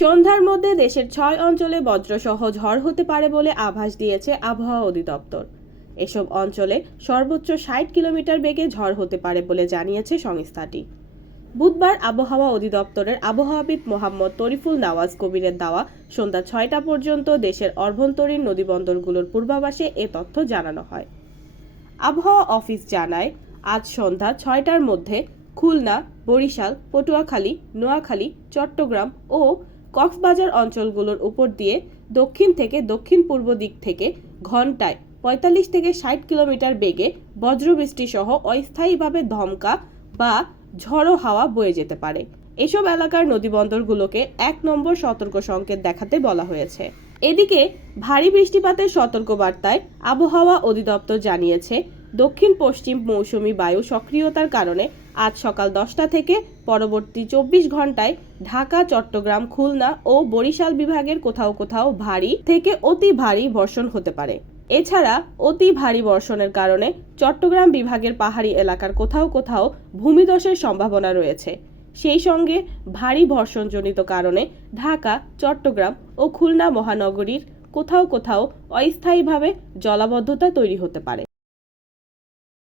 সন্ধ্যার মধ্যে দেশের 6 অঞ্চলে বজ্রসহ ঝড় হতে পারে বলে আভাস দিয়েছে আবহাওয়া অধিদপ্তর। এসব অঞ্চলে সর্বোচ্চ 60 কিলোমিটার বেগে ঝড় হতে পারে বলে জানিয়েছে সংস্থাটি। বুধবার আবহাওয়া অধিদপ্তরের আবহাওয়াবিদ মোহাম্মদ তরিফুল নওয়াজ কবিরের দেওয়া সন্ধ্যা 6টা পর্যন্ত দেশের অভ্যন্তরীণ নদীবন্দরগুলোর পূর্বাভাসে এ তথ্য জানানো হয়। আবহাওয়া অফিস জানায়, আজ সন্ধ্যা 6টার মধ্যে খুলনা, বরিশাল, পটুয়াখালী, নোয়াখালী, চট্টগ্রাম ও কক্সবাজার অঞ্চলগুলোর উপর দিয়ে দক্ষিণ থেকে দক্ষিণ পূর্ব দিক থেকে ঘন্টায় 45 থেকে 60 কিলোমিটার বেগে বজ্রবৃষ্টি সহ অস্থায়ীভাবে দমকা বা ঝড়ো হাওয়া বয়ে যেতে পারে। এসব এলাকার নদীবন্দরগুলোকে 1 নম্বর সতর্ক সংকেত দেখাতে বলা হয়েছে। এদিকে ভারী বৃষ্টিপাতের সতর্কবার্তায় আবহাওয়া অধিদপ্তর জানিয়েছে, দক্ষিণ পশ্চিম মৌসুমি বায়ু সক্রিয়তার কারণে আজ সকাল 10টা থেকে পরবর্তী 24 ঘন্টায় ঢাকা, চট্টগ্রাম, খুলনা ও বরিশাল বিভাগের কোথাও কোথাও ভারী থেকে অতি ভারী বর্ষণ হতে পারে। এছাড়া অতি ভারী বর্ষণের কারণে চট্টগ্রাম বিভাগের পাহাড়ি এলাকার কোথাও কোথাও ভূমিধসের সম্ভাবনা রয়েছে। সেই সঙ্গে ভারী বর্ষণজনিত কারণে ঢাকা, চট্টগ্রাম ও খুলনা মহানগরীর কোথাও কোথাও অস্থায়ীভাবে জলাবদ্ধতা তৈরি হতে পারে।